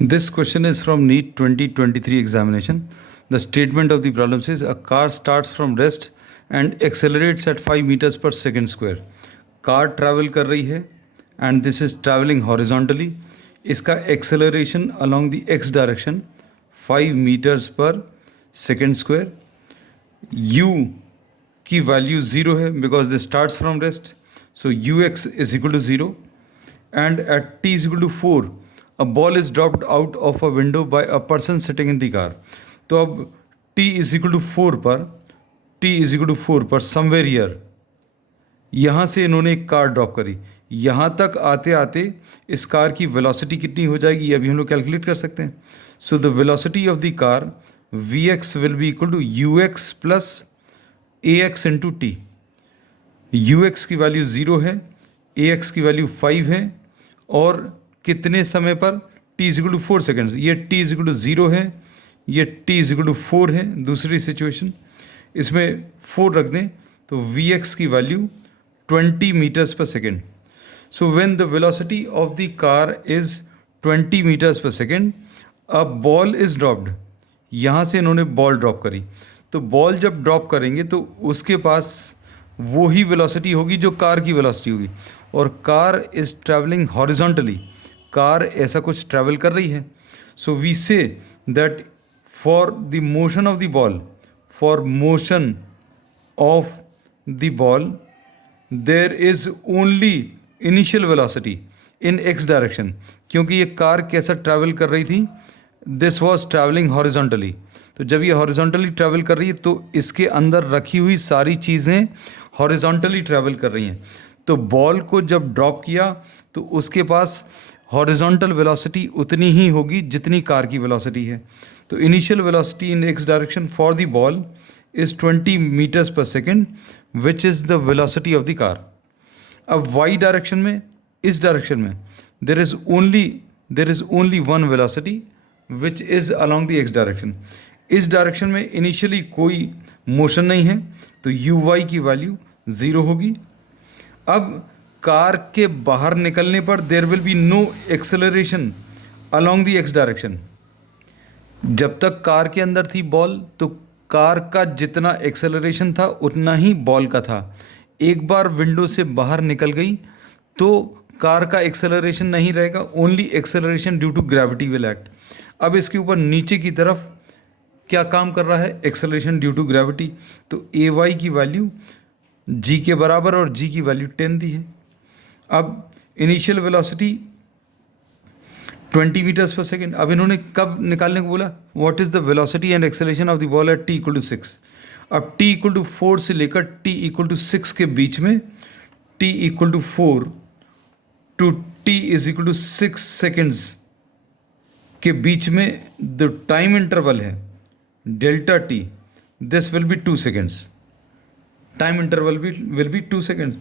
This question is from NEET 2023 examination. The statement of the problem says a car starts from rest and accelerates at 5 meters per second square. Car travel कर रही है and this is traveling horizontally. इसका acceleration along the x direction 5 meters per second square. U की value 0 है because this starts from rest. So ux is equal to 0 and at t is equal to 4 a ball is dropped out of a window by a person sitting in the car. तो अब t is equal to 4 पर somewhere here यहाँ से इन्होंने एक car drop करी. यहाँ तक आते आते इस कार की वेलोसिटी कितनी हो जाएगी ये अभी हम लोग कैलकुलेट कर सकते हैं. So the velocity of the car vx will be equal to ux plus ax into t. ux की वैल्यू 0 है, ax की वैल्यू 5 है और कितने समय पर t is equal to 4 seconds. ये t इज इक्वल टू 0 है, ये t इज इक्वल टू 4 है. दूसरी सिचुएशन इसमें 4 रख दें तो vx की value 20 meters per second. So when the velocity of the car is 20 meters per second, a ball is dropped. यहाँ से इन्होंने बॉल ड्रॉप करी. तो बॉल जब ड्रॉप करेंगे तो उसके पास वो ही वेलोसिटी होगी जो कार की वेलोसिटी होगी और car is travelling horizontally. Car ऐसा कुछ ट्रैवल कर रही है. So we say that for the motion of the ball, for motion of the ball there is only initial velocity in x direction. क्योंकि ये कार कैसा ट्रैवल कर रही थी, दिस वॉज ट्रैवलिंग हॉरिजॉन्टली. तो जब ये हॉरिजॉन्टली ट्रैवल कर रही है तो इसके अंदर रखी हुई सारी चीज़ें हॉरिजॉन्टली ट्रैवल कर रही हैं. तो बॉल को जब ड्रॉप किया तो उसके पास हॉरिजॉन्टल वेलोसिटी उतनी ही होगी जितनी कार की वेलोसिटी है. तो initial velocity in x direction for the ball is 20 meters per second, which is the velocity of the car. अब y डायरेक्शन में, इस डायरेक्शन में there is only one velocity which is along the x direction. इस direction में initially कोई motion नहीं है तो uy की वैल्यू 0 होगी. अब कार के बाहर निकलने पर there will be no acceleration along the x direction. जब तक कार के अंदर थी बॉल तो कार का जितना एक्सेलरेशन था उतना ही बॉल का था. एक बार विंडो से बाहर निकल गई तो कार का एक्सेलरेशन नहीं रहेगा, only acceleration due to gravity will act. अब इसके ऊपर नीचे की तरफ क्या काम कर रहा है, एक्सेलरेशन ड्यू टू ग्रेविटी. तो ए वाई की वैल्यू जी के बराबर और जी की वैल्यू 10 दी है. अब initial velocity 20 meters per second. अब इन्होंने कब निकालने को बोला, what is the velocity and acceleration of the ball at t equal to 6. अब t इक्वल टू 4 से लेकर t इक्वल टू 6 के बीच में, t equal to 4 to t is equal to 6 seconds के बीच में द टाइम इंटरवल है delta t. This will be 2 seconds. Time interval will be 2 seconds.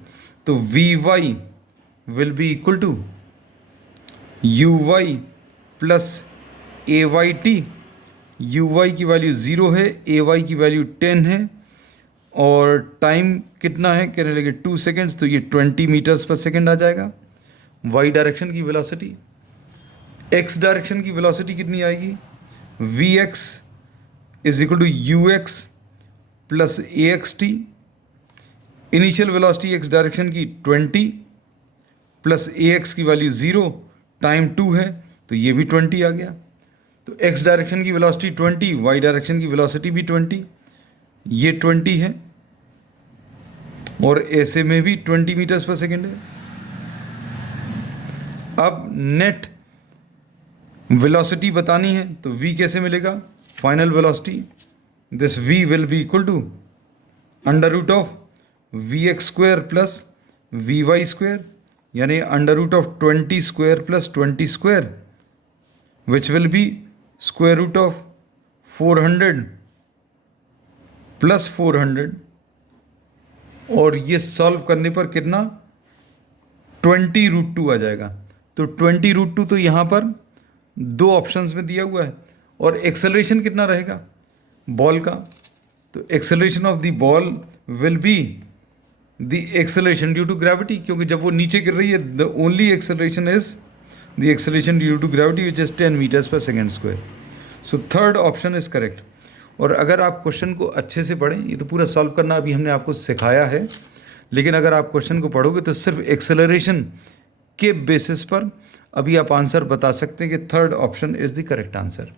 तो vy will be equal to uy plus ayt. uy की value 0 है, ay की value 10 है और टाइम कितना है, कहने लगे 2 सेकेंड्स. तो ये 20 मीटर्स पर सेकेंड आ जाएगा. y डायरेक्शन की वेलोसिटी, x डायरेक्शन की वेलोसिटी कितनी आएगी, vx is equal to ux plus axt. Initial velocity x direction की 20 प्लस ax की वैल्यू 0, टाइम 2 है तो ये भी 20 आ गया. तो x डायरेक्शन की वेलोसिटी 20, y डायरेक्शन की वेलोसिटी भी 20, ये 20 है और ऐसे में भी 20 मीटर्स पर सेकेंड है. अब नेट वेलोसिटी बतानी है तो v कैसे मिलेगा, final velocity, this v will be equal to under root of vx square plus vy square, यानी under root of 20 square plus 20 square which will be square root of 400 plus 400. और ये solve करने पर कितना, 20√2 आ जाएगा. तो 20√2 तो यहाँ पर दो ऑप्शंस में दिया हुआ है. और एक्सेलरेशन कितना रहेगा बॉल का, तो acceleration of the ball will be the acceleration due to gravity. क्योंकि जब वो नीचे गिर रही है the only acceleration is the acceleration due to gravity which is 10 meters per second square. So third option is correct. और अगर आप क्वेश्चन को अच्छे से पढ़ें, ये तो पूरा सॉल्व करना अभी हमने आपको सिखाया है, लेकिन अगर आप क्वेश्चन को पढ़ोगे तो सिर्फ एक्सेलरेशन के बेसिस पर अभी आप आंसर बता सकते हैं कि third option is the correct answer.